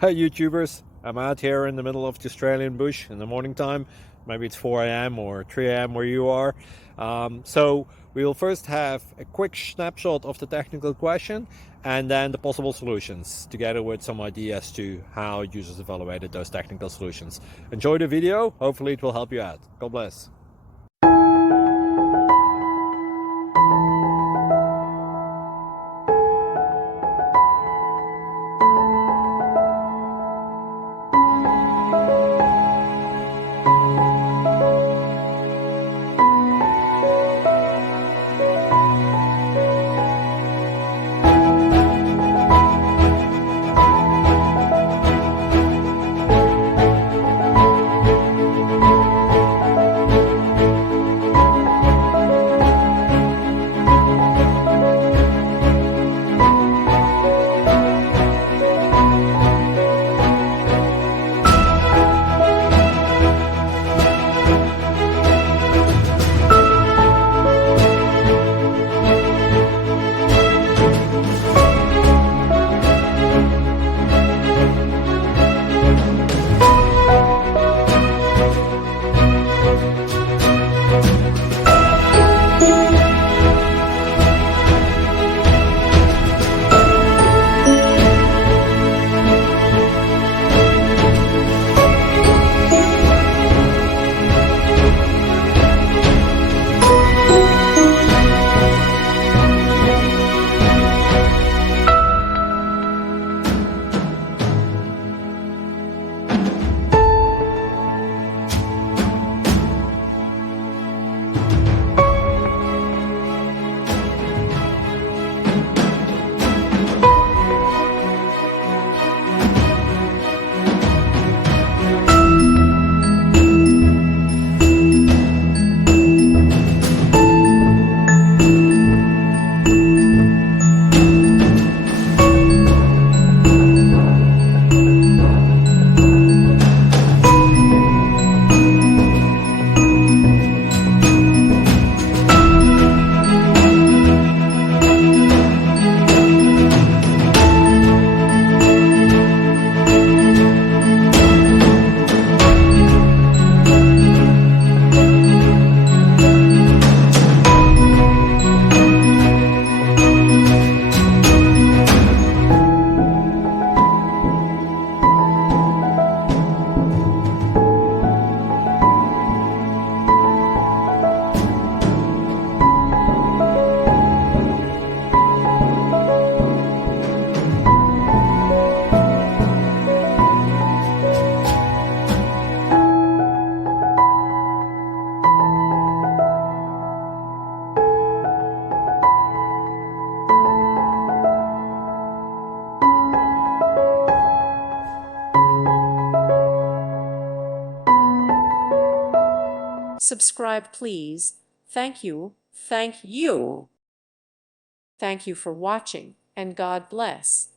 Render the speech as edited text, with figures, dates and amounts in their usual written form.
Hey YouTubers, I'm out here in the middle of the Australian bush in the morning time. Maybe it's 4 a.m. or 3 a.m. where you are. So we will first have a quick snapshot of the technical question and then the possible solutions, together with some ideas to how users evaluated those technical solutions. Enjoy the video, hopefully it will help you out. God bless. Subscribe, please. Thank you. Thank you. Thank you for watching, and God bless.